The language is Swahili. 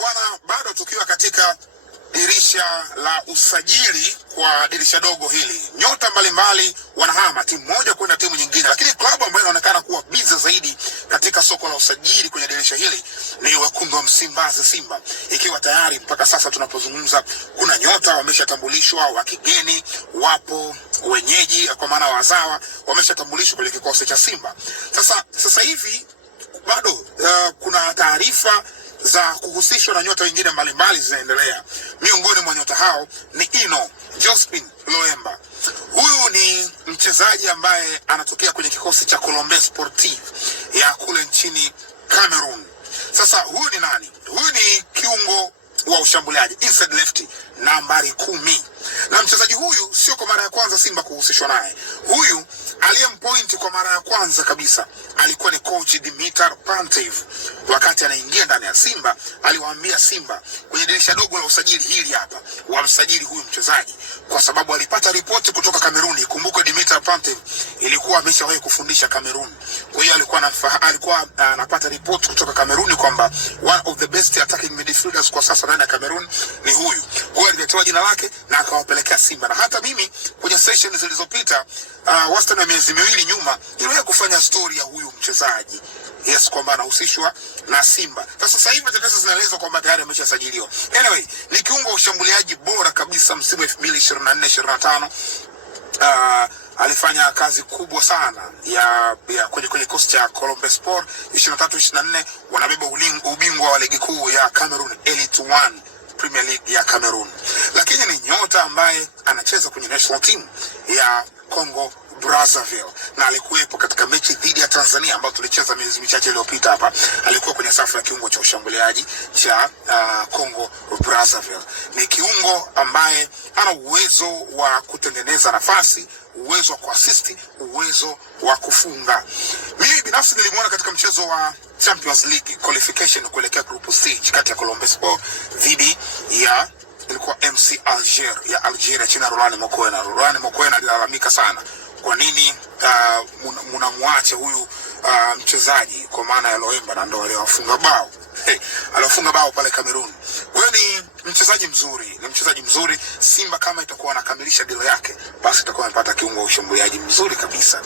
Bwana, bado tukiwa katika dirisha la usajili kwa dirisha dogo hili, nyota mbalimbali wanahama timu moja kwenda timu nyingine, lakini klabu ambayo inaonekana kuwa biza zaidi katika soko la usajili kwenye dirisha hili ni wekundu wa Msimbazi, Simba, ikiwa tayari mpaka sasa tunapozungumza kuna nyota wameshatambulishwa wa kigeni, wapo wenyeji kwa maana wazawa wameshatambulishwa kwenye kikosi cha Simba. Sasa hivi bado kuna taarifa za kuhusishwa na nyota wengine mbalimbali zinaendelea. Miongoni mwa nyota hao ni Ino Jospin Loemba. Huyu ni mchezaji ambaye anatokea kwenye kikosi cha Colombe Sportive ya kule nchini Cameroon. Sasa huyu ni nani? Huyu ni kiungo wa ushambuliaji, inside left, nambari 10. Na mchezaji huyu sio kwa mara ya kwanza Simba kuhusishwa naye. Huyu aliyempoint kwa mara ya kwanza kabisa alikuwa ni coach Dimitar Pantev. Wakati anaingia ndani ya Simba, aliwaambia Simba kwenye dirisha dogo la usajili hili hapa wamsajili huyu mchezaji, kwa sababu alipata ripoti kutoka Kameruni. Kumbuka Dimitar Pantev ilikuwa ameshawahi kufundisha Kameruni. Kwa hiyo alikuwa anapata ripoti kutoka Kameruni kwamba one of the best attacking midfielders kwa sasa ndani ya Kameruni ni huyu. Kwa hiyo alitoa jina lake na akawapelekea Simba. Na hata mimi kwenye session zilizopita wastani wa miezi miwili nyuma niliwahi kufanya story ya huyu mchezaji. Yes, kwamba anahusishwa na Simba. Sasa hivi tetesi zinaeleza kwamba tayari ameshasajiliwa. Anyway, ni kiungo ushambuliaji bora kabisa msimu 2024-2025. Alifanya kazi kubwa sana ya kwenye kikosi cha Colombe Sport. 23-24 wanabeba ubingwa wa ligi kuu ya Cameroon Elite 1 Premier League ya Cameroon. Lakini ni nyota ambaye anacheza kwenye national team ya Congo Brazzaville na alikuwepo katika mechi dhidi ya Tanzania ambayo tulicheza miezi michache iliyopita hapa. Alikuwa kwenye safu ya kiungo cha ushambuliaji cha Congo Brazzaville. Ni kiungo ambaye ana uwezo wa kutengeneza nafasi, uwezo wa kuassist, uwezo wa kufunga. Mimi binafsi nilimuona katika mchezo wa Champions League qualification kuelekea group stage kati ya Colombe Sport dhidi ya ilikuwa MC Alger ya Algeria chini ya Roland Mokoena. Roland Mokoena alilalamika sana, kwa nini mnamwacha huyu mchezaji kwa maana ya Loemba, na ndo aliyofunga bao. Alifunga bao pale Cameroon. Kwa hiyo ni mchezaji mzuri, Simba kama itakuwa anakamilisha deal yake, basi itakuwa amepata kiungo ushambuliaji mzuri kabisa.